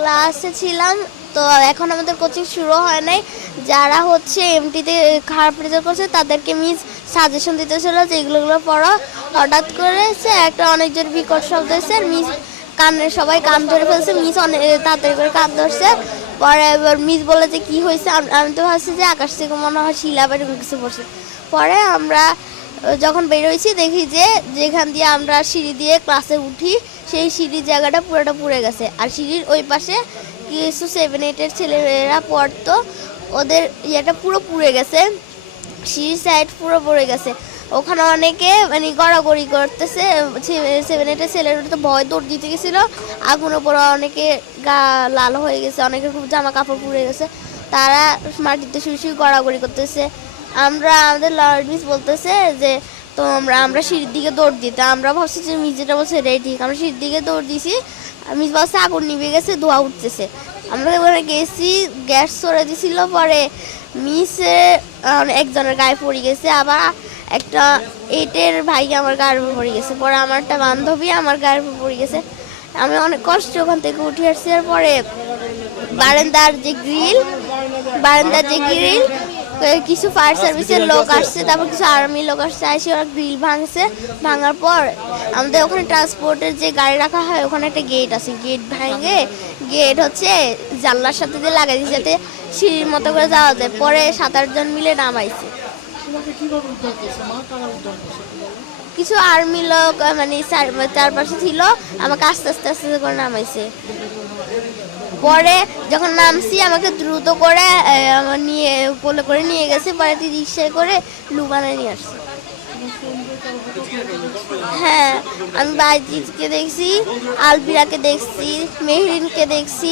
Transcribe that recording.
ক্লাসে ছিলাম। তো এখন আমাদের কোচিং শুরু হয় নাই। যারা হচ্ছে এমটিতে খারাপ রেজাল্ট করছে তাদেরকে মিস সাজেশন দিতেছিল যে এগুলো পড়ো। হঠাৎ করে একটা অনেক জোর বিকট শব্দ হয়েছে, মিস সবাই কান ধরে ফেলছে। মিস অনেক তাড়াতাড়ি করে কান ধরছে। পরে এবার মিস বলে যে কী হয়েছে, আমি তো ভাবছি যে আকাশ থেকে মনে হয় শিলা বা এরকম কিছু পড়ছে। পরে আমরা যখন বের হয়েছি দেখি যে যেখান দিয়ে আমরা সিঁড়ি দিয়ে ক্লাসে উঠি সেই সিঁড়ির জায়গাটা পুরোটা পুড়ে গেছে। আর সিঁড়ির ওই পাশে কিছু 7-8-এর ছেলেমেয়েরা পড়তো, ওদের ইয়েটা পুরো পুড়ে গেছে, সিঁড়ির সাইড পুরো পড়ে গেছে। ওখানে অনেকে মানে গড়াগড়ি করতেছে। 7-8-এর ছেলেরা তো ভয় দৌড় দিতে গেছিলো। আগুনের পরে অনেকে গা লাল হয়ে গেছে, অনেকের খুব জামা কাপড় পুড়ে গেছে। তারা মাটিতে শুয়ে শুয়ে গড়াগড়ি করতেছে। আমাদের লর্ড মিস বলতেছে যে তো আমরা সিঁড়ির দিকে দৌড় দিতে। আমরা ভাবছি যে মিস যেটা বলছে এটাই ঠিক। আমরা সিঁড়ির দিকে দৌড় দিছি। মিস বলছে আগুন নিভে গেছে, ধোঁয়া উঠতেছে। আমরা ওখানে গেছি, গ্যাস সরে দিছিল। পরে মিসে একজনের গায়ে পড়ে গেছে, আবার একটা 8-এর ভাই আমার গায়ের উপর পড়ে গেছে। পরে আমার একটা বান্ধবী আমার গায়ের উপর পড়ে গেছে। আমি অনেক কষ্ট ওখান থেকে উঠে আসছি। আর পরে বারান্দার যে গ্রিল কিছু ফায়ার সার্ভিসের লোক আসছে, তারপর কিছু আর্মি লোক আসছে, এসে ওরা গ্রিল ভাঙছে। ভাঙার পর আমাদের ওখানে ট্রান্সপোর্টের যে গাড়ি রাখা হয় ওখানে একটা গেট আছে, গেট ভাঙে গেট হচ্ছে জানলার সাথে দিয়ে লাগাই দিয়েছে যাতে সিঁড়ির মতো করে যাওয়া যায়। পরে 7-8 জন মিলে নামাইছে। কিছু আর্মি লোক মানে চারপাশে ছিল, আমাকে আস্তে আস্তে আস্তে করে নামাইছে। পরে যখন নামছি আমাকে দ্রুত করে নিয়ে কোলে করে নিয়ে গেছে। পরে রিক্সায় করে লুবানায় নিয়ে আসছে। হ্যাঁ, আমি বাইজিৎকে দেখছি, আলবিরাকে দেখছি, মেহরিনকে দেখছি।